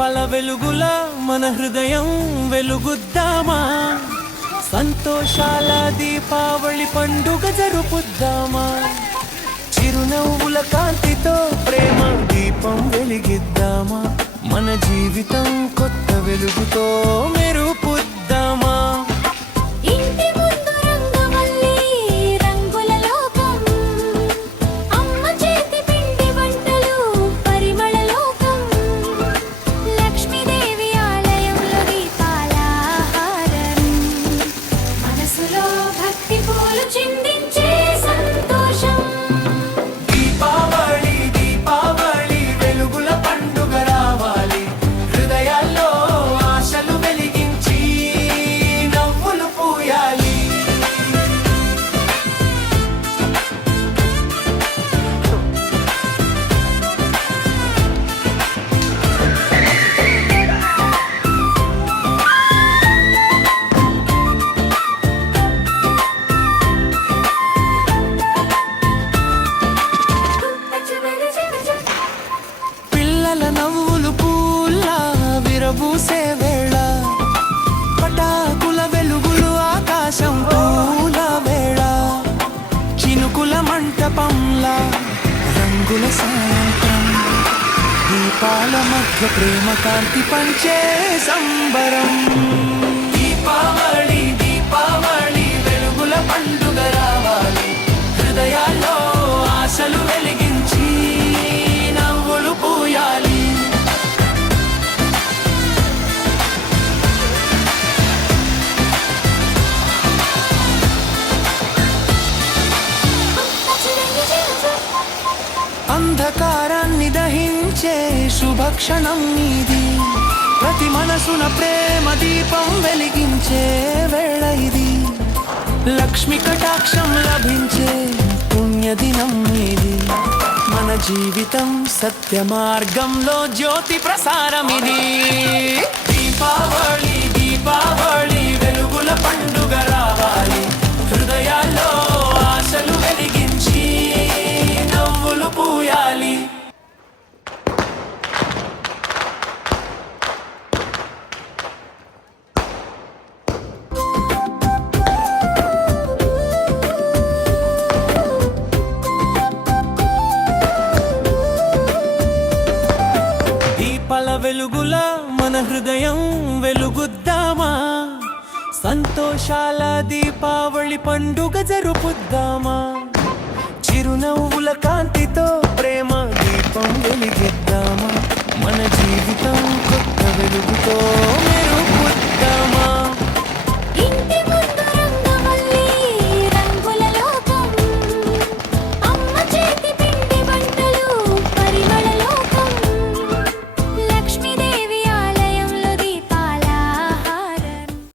దీపాల వెలుగుల మన హృదయం వెలుగుద్దామా, సంతోషాల దీపావళి పండుగ జరుపుద్దామా. చిరునవ్వుల కాంతితో ప్రేమ దీపం వెలిగిద్దామా, మన జీవితం కొత్త వెలుగుతో మెరుపుద్దామా. నవ్వులు పూల్లా విరబూసే వేళ, పటాకుల వెలుగులు ఆకాశం పూల వేళ, చినుకుల మంటపంలా రంగుల సాయంత్రం, దీపాల మధ్య ప్రేమ కాంతి పంచే సంబరం. దీపావళి దీపావళి వెలుగుల పండుగ రావాలి, హృదయాల్లో ఆశలు వెలిగించి నవ్వులు పూయాలి. అంధకారాన్ని దహించే శుభక్షణం ఇది, ప్రతి మనసున ప్రేమ దీపం వెలిగించే వేళ ఇది. లక్ష్మి కటాక్షం లభించే పుణ్యదినం ఇది, మన జీవితం సత్య మార్గంలో జ్యోతి ప్రసారమిది. దీపావళి దీపావళి వెలుగుల పండుగ రావాలి, హృదయాల్లో ఆశలు వెలిగించి నవ్వులు పూయాలి. దీపాల వెలుగుల మన హృదయం వెలుగుద్దామా, సంతోషాల దీపావళి పండుగ జరుపుద్దామా. చిరునవ్వుల కాంతితో ప్రేమ దీపం వెలిగిద్దామా, మన జీవితం